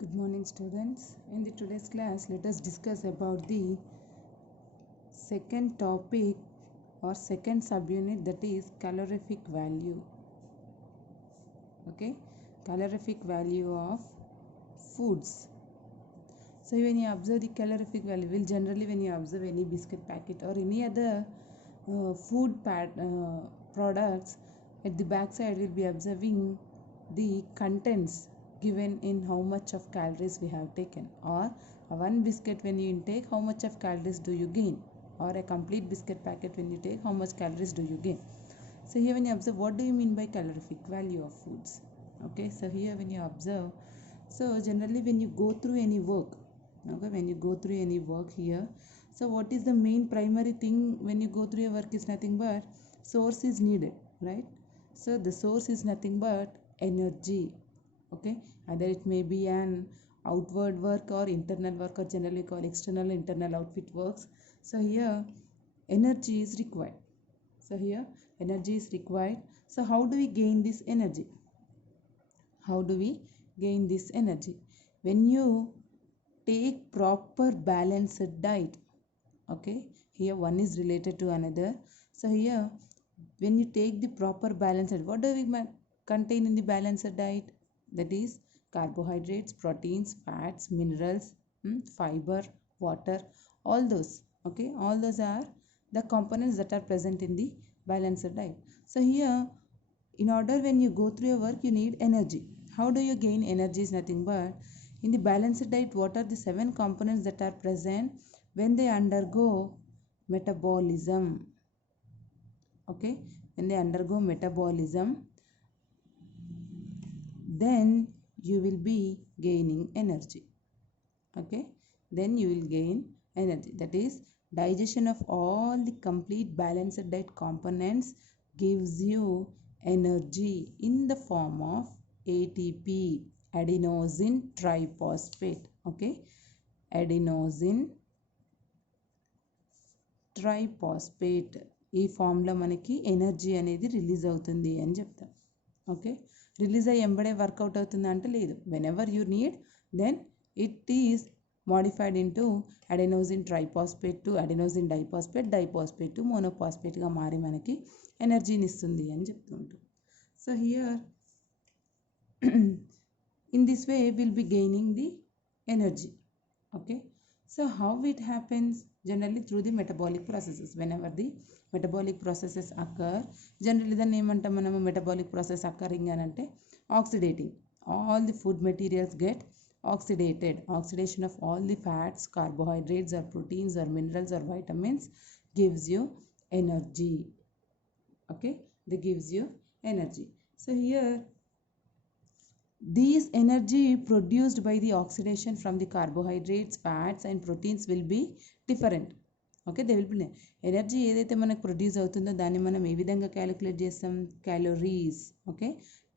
Good morning, students. In the today's class, let us discuss about the second topic or second subunit, that is calorific value. Okay, calorific value of foods. So when you observe the calorific value, when you observe any biscuit packet or any other products, at the back side we'll be observing the contents given in how much of calories we have taken, or one biscuit when you intake, how much of calories do you gain, or a complete biscuit packet when you take, how much calories do you gain. So here when you observe, what do you mean by calorific value of foods? Okay, so here when you observe, so generally when you go through any work, okay, when you go through any work here, so what is the main primary thing when you go through a work is nothing but source is needed, right? So the source is nothing but energy. Okay, either it may be an outward work or internal work, or generally called external internal outfit works. So here energy is required. So here energy is required. So how do we gain this energy? How do we gain this energy? When you take proper balanced diet. Okay, here one is related to another. So here when you take the proper balanced, what do we contain in the balanced diet? That is carbohydrates, proteins, fats, minerals, fiber, water, all those. Okay, all those are the components that are present in the balanced diet. So here, in order when you go through your work, you need energy. How do you gain energy? Is nothing but in the balanced diet, what are the 7 components that are present when they undergo metabolism? Okay, when they undergo metabolism, then you will be gaining energy. Okay, then you will gain energy. That is, digestion of all the complete balanced diet components gives you energy in the form of ATP, adenosine triphosphate. Okay, adenosine triphosphate ఈ ఫామ్లో మనకి ఎనర్జీ అనేది రిలీజ్ అవుతుంది అని చెప్తాం. Okay, release అయ్యి ఎంబడే వర్కౌట్ అవుతుంది అంటే లేదు. Whenever you need, then it is modified into adenosine triphosphate to adenosine diphosphate to మోనోపాస్పేట్గా మారి మనకి ఎనర్జీని ఇస్తుంది అని చెప్తుంటాం. So here in this way we'll be gaining the energy. Okay, so how it happens? Generally through the metabolic processes. Whenever the metabolic processes occur, generally the name anta manamu metabolic process occurring anante oxidating. All the food materials get oxidated. Oxidation of all the fats, carbohydrates or proteins or minerals or vitamins gives you energy. Okay, they gives you energy. So here these energy produced by the oxidation from the carbohydrates, fats and proteins will be different. Okay, they will be energy ఏదైతే మనకు ప్రొడ్యూస్ అవుతుందో దాన్ని మనం ఏ విధంగా క్యాలిక్యులేట్ చేస్తాం? Calories. Okay,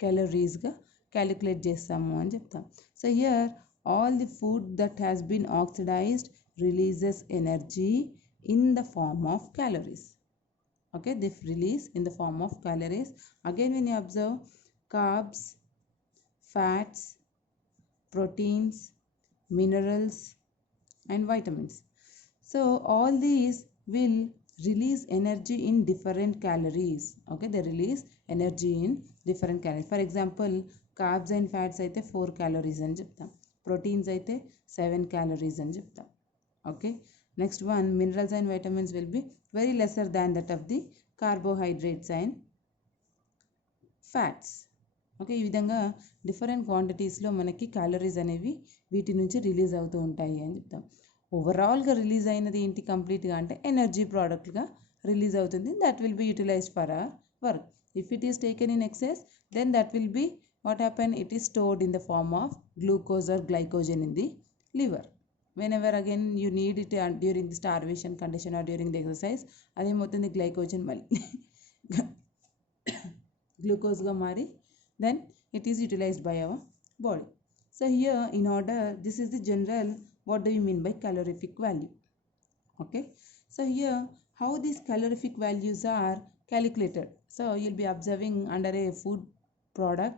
క్యాలరీస్గా క్యాలిక్యులేట్ చేస్తాము అని చెప్తాం. So here all the food that has been oxidised releases energy in the form of calories. Okay, they release in the form of calories. Again when you observe, carbs, fats, proteins, minerals and vitamins, so all these will release energy in different calories. Okay, they release energy in different calories. For example, carbs and fats అయితే 4 calories అని చెప్తాం, proteins అయితే 7 calories అని చెప్తాం. Okay, next one, minerals and vitamins will be very lesser than that of the carbohydrates and fats. Okay, ఈ విధంగా డిఫరెంట్ క్వాంటిటీస్లో మనకి క్యాలరీస్ అనేవి వీటి నుంచి రిలీజ్ అవుతూ ఉంటాయి అని చెప్తాం. ఓవరాల్గా రిలీజ్ అయినది ఏంటి కంప్లీట్గా అంటే ఎనర్జీ ప్రోడక్ట్గా రిలీజ్ అవుతుంది. That will be utilised for our work. If it is taken in excess, then that will be what happen, it is stored in the form of glucose or glycogen in the liver. Whenever again you need it during the starvation condition or during the exercise, అదేమవుతుంది, glycogen మళ్ళీ గ్లూకోజ్గా మారి then it is utilized by our body. So here in order, this is the general, what do you mean by calorific value? Okay, so here how these calorific values are calculated. So you'll be observing under a food product,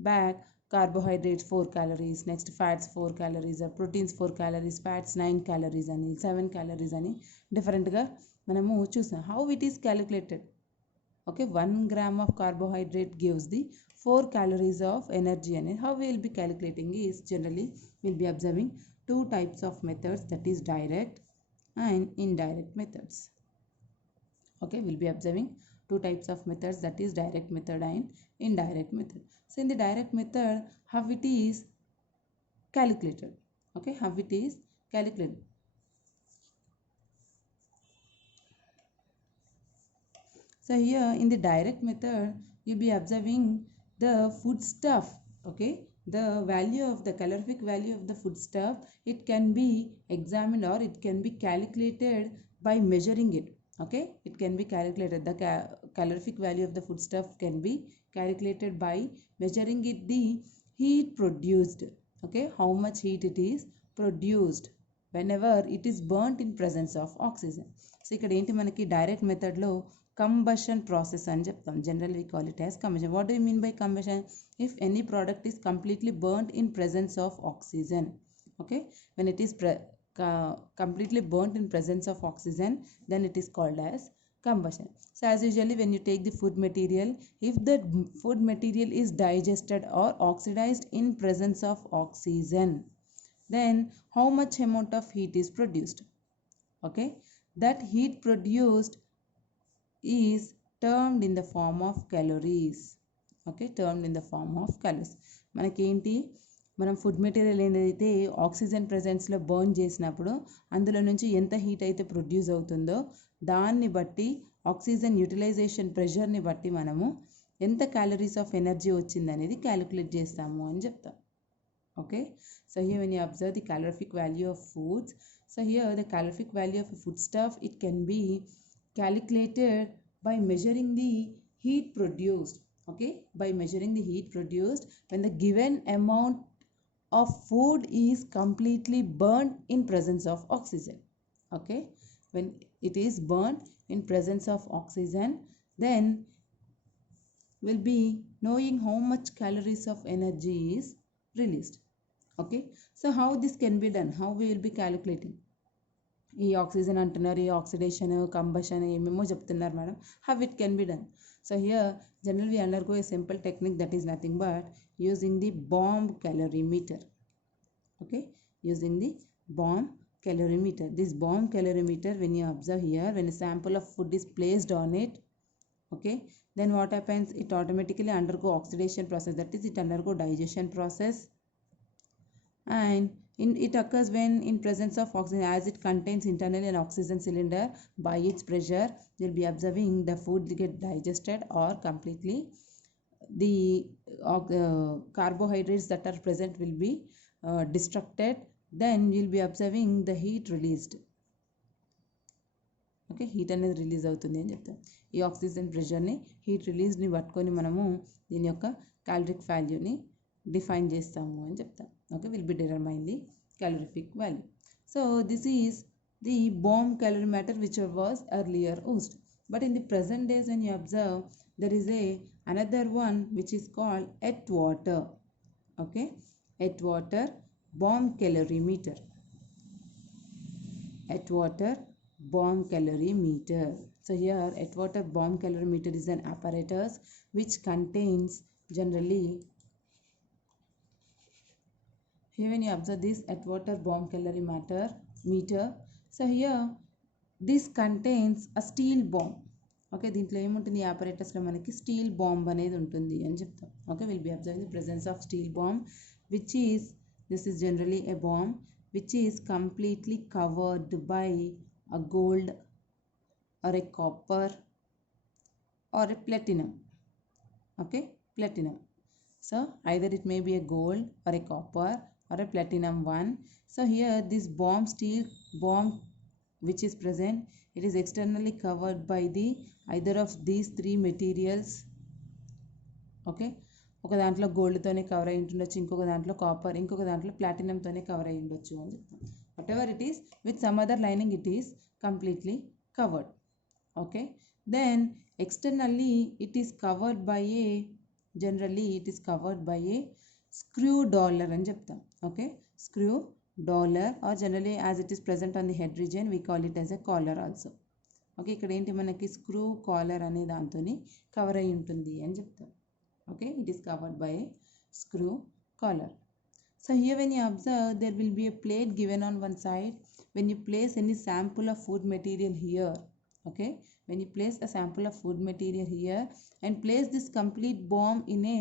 back carbohydrates 4 calories, next fats 4 calories, proteins 4 calories, fats 9 calories అని 7 calories అని డిఫరెంట్గా మనము చూసాం. How it is calculated? Okay, 1 gram of carbohydrate gives the 4 calories of energy, and how we will be calculating is generally we'll be observing two types of methods, that is direct and indirect methods. Okay, we'll be observing two types of methods, that is direct method and indirect method. So in the direct method, how it is calculated? Okay, how it is calculated? So here in the direct method, you'll be observing the foodstuff. Okay, the value of the calorific value of the foodstuff, it can be examined or it can be calculated by measuring it. Okay, it can be calculated. The calorific value of the foodstuff can be calculated by measuring it the heat produced. Okay, how much heat it is produced whenever it is burnt in presence of oxygen. So ఇక్కడ ఏంటి మనకి డైరెక్ట్ మెథడ్లో combustion process అని చెప్తాం. Generally we call it as combustion. What do you mean by combustion? If any product is completely burnt in presence of oxygen. Okay, when it is completely burnt in presence of oxygen, then it is called as combustion. So as usually when you take the food material, if the food material is digested or oxidized in presence of oxygen, then how much amount of heat is produced? Okay, that heat produced is termed in the form of calories. Okay, termed in the form of calories. మనకేంటి, మనం food material ఏదైతే ఆక్సిజన్ ప్రెజెన్స్లో బర్న్ చేసినప్పుడు అందులో నుంచి ఎంత హీట్ అయితే ప్రొడ్యూస్ అవుతుందో దాన్ని బట్టి ఆక్సిజన్ యూటిలైజేషన్ ప్రెషర్ని బట్టి మనము ఎంత క్యాలరీస్ ఆఫ్ ఎనర్జీ వచ్చింది అనేది క్యాలిక్యులేట్ చేస్తాము అని చెప్తాం. Okay, so here when you observe the calorific value of foods, so here the calorific value of a foodstuff, it can be calculated by measuring the heat produced. Okay, by measuring the heat produced when the given amount of food is completely burnt in presence of oxygen. Okay, when it is burnt in presence of oxygen, then we'll be knowing how much calories of energy is released. Okay, so how this can be done? How we will be calculating? ఈ oxygen అంటున్నారు, ఈ oxidation combustion ఏమేమో చెప్తున్నారు madam. How it can be done? So here general we undergo a simple technique, that is nothing but using the bomb calorimeter. Okay, using the bomb calorimeter. This bomb calorimeter, when you observe here, when a sample of food is placed on it, okay, then what happens? It automatically undergo oxidation process, that is it undergo digestion process, and it occurs when in presence of oxygen, as it contains internally an oxygen cylinder. By its pressure, you'll be observing the food get digested or completely the carbohydrates that are present will be destructed. Then you'll be observing the heat released. Okay, heat అనేది రిలీజ్ అవుతుంది అని చెప్తాం. ఈ ఆక్సిజన్ ప్రెషర్ని హీట్ రిలీజ్ని పట్టుకొని మనము దీని యొక్క క్యాలరిక్ వాల్యూని డిఫైన్ చేస్తాము అని చెప్తాం. Okay, will be determine the calorific value. So this is the bomb calorimeter which was earlier used. But in the present days, when you observe, there is another one which is called Atwater. Okay, Atwater bomb calorimeter. Atwater bomb calorimeter. So here Atwater bomb calorimeter is an apparatus which contains generally. Here when you observe this Atwater bomb calorimeter meter, so here this contains a steel bomb. Okay, దీంట్లో ఏముంటుంది, ఈ apparatusలో మనకి steel bomb అనేది ఉంటుంది అని చెప్తాం. Okay, we'll be observing the presence of steel bomb, which is, this is generally a bomb which is completely covered by a gold or a copper or a platinum. Okay, platinum. So either it may be a gold or a copper or a platinum one. So here this steel bomb which is present, it is externally covered by the either of these three materials. Okay, ఒక దాంట్లో గోల్డ్తోనే కవర్ అయి ఉండొచ్చు, ఇంకొక దాంట్లో కాపర్, ఇంకొక దాంట్లో ప్లాటినంతోనే కవర్ అయి ఉండొచ్చు అని చెప్తాం. What ever it is, with some other lining it is completely covered. Okay, then externally it is covered by a generally it is covered by a screw dollar అని చెప్తాం. Okay, screw dollar are generally as it is present on the head region we call it as a collar also. Okay, ఇక్కడ ఏంటి మనకి screw caller అనే దాంతో కవర్ అయి ఉంటుంది అని చెప్తాం. Okay, it is covered by a screw collar. So here when you observe, there will be a plate given on one side. When you place any sample of food material here, okay, when you place a sample of food material here and place this complete bomb in a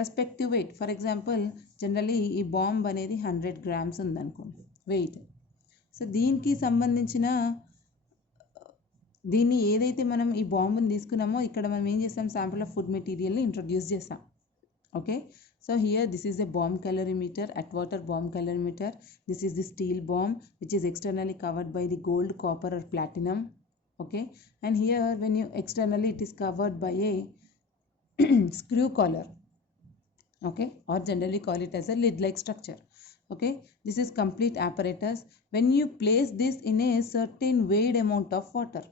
respective weight. For example, generally ఈ బాంబ్ అనేది 100 grams ఉందనుకోండి wait. So దీనికి సంబంధించిన దీన్ని ఏదైతే మనం ఈ బాంబుని తీసుకున్నామో ఇక్కడ మనం ఏం చేస్తాం, శాంపుల్ ఆఫ్ ఫుడ్ మెటీరియల్ని ఇంట్రొడ్యూస్ చేస్తాం. Okay, so here this is a bomb calorimeter, Atwater bomb calorimeter. This is the steel bomb which is externally covered by the gold, copper or platinum. Okay, and here when you externally it is covered by a screw collar. Okay, or generally call it as a lid like structure. Okay, this is complete apparatus. When you place this in a certain weighed amount of water,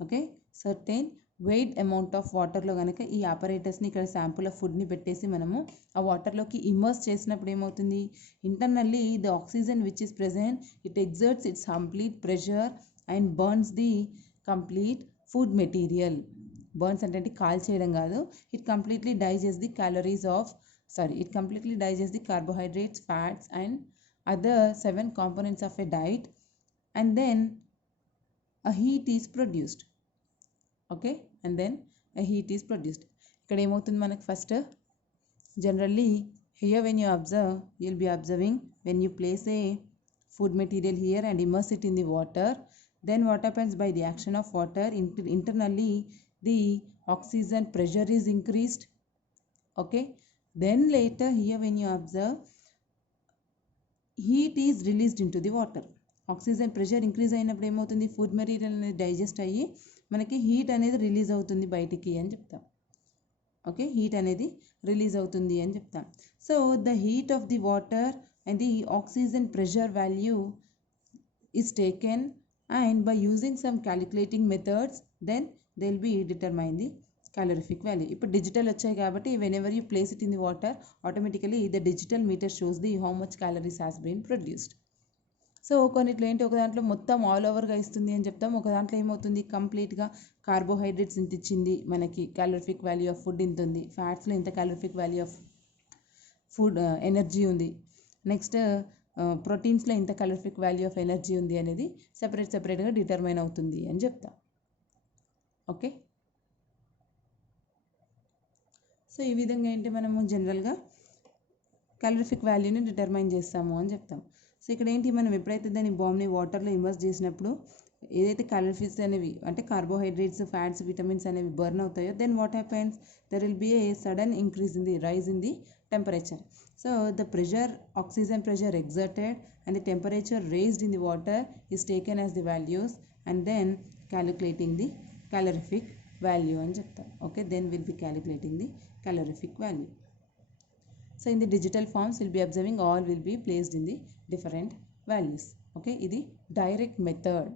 okay, certain weight amount of వాటర్లో కనుక ఈ ఆపరేటర్స్ని ఇక్కడ sample of ఫుడ్ని పెట్టేసి మనము ఆ వాటర్లోకి ఇమర్స్ చేసినప్పుడు ఏమవుతుంది, internally the oxygen which is present it exerts it's complete pressure and burns the complete food material. Burns అంటే కాల్ చేయడం కాదు, it completely digest the calories of it completely digest the carbohydrates, fats and other 7 components of a diet, and then a heat is produced. Okay, and then heat is produced. ఇక్కడ ఏమవుతుంది మనకు first generally here when you observe you will be observing when you place a food material here and immerse it in the water, then what happens by the action of water internally the oxygen pressure is increased. Okay, then later here when you observe heat is released into the water. Oxygen pressure increase అయినప్పుడు ఏమవుతుంది, food material అనేది డైజెస్ట్ అయ్యి మనకి హీట్ అనేది రిలీజ్ అవుతుంది బయటికి అని చెప్తాం. ఓకే, హీట్ అనేది రిలీజ్ అవుతుంది అని చెప్తాం. So the heat of the water and the oxygen pressure value is taken and by using some calculating methods then they will be determine the calorific value. ఇప్పుడు డిజిటల్ వచ్చాయి కాబట్టి whenever you place it in the water automatically the digital meter shows the how much calories has been produced. So కొన్నిట్లో ఏంటి, ఒక దాంట్లో మొత్తం ఆల్ ఓవర్గా ఇస్తుంది అని చెప్తాం, ఒక దాంట్లో ఏమవుతుంది కంప్లీట్గా కార్బోహైడ్రేట్స్ ఇంత ఇచ్చింది మనకి క్యాలరిఫిక్ వాల్యూ ఆఫ్ ఫుడ్ ఇంత ఉంది, ఫ్యాట్స్లో ఇంత calorific value of food energy ఉంది, నెక్స్ట్ ప్రోటీన్స్లో ఇంత క్యాలరిఫిక్ వాల్యూ ఆఫ్ ఎనర్జీ ఉంది అనేది సెపరేట్గా డిటర్మైన్ అవుతుంది అని చెప్తాం. ఓకే, సో ఈ విధంగా ఏంటి మనము జనరల్గా క్యాలరిఫిక్ వాల్యూని డిటర్మైన్ చేస్తాము అని చెప్తాం. సో ఇక్కడ ఏంటి, మనం ఎప్పుడైతే దాని బాంబ్ని వాటర్లో ఇమర్స్ చేసినప్పుడు ఏదైతే క్యాలరీస్ అనేవి అంటే కార్బోహైడ్రేట్స్, ఫ్యాట్స్, విటమిన్స్ అనేవి బర్న్ అవుతాయో then what happens, there will be a sudden increase in the rise in the temperature. So the pressure, oxygen pressure exerted and the temperature raised in the water is taken as the values and then calculating the calorific value అని చెప్తాం. Okay, then we'll be calculating the calorific value. So in the digital forms we'll be observing all will be placed in the different values. Okay, ఇది direct method.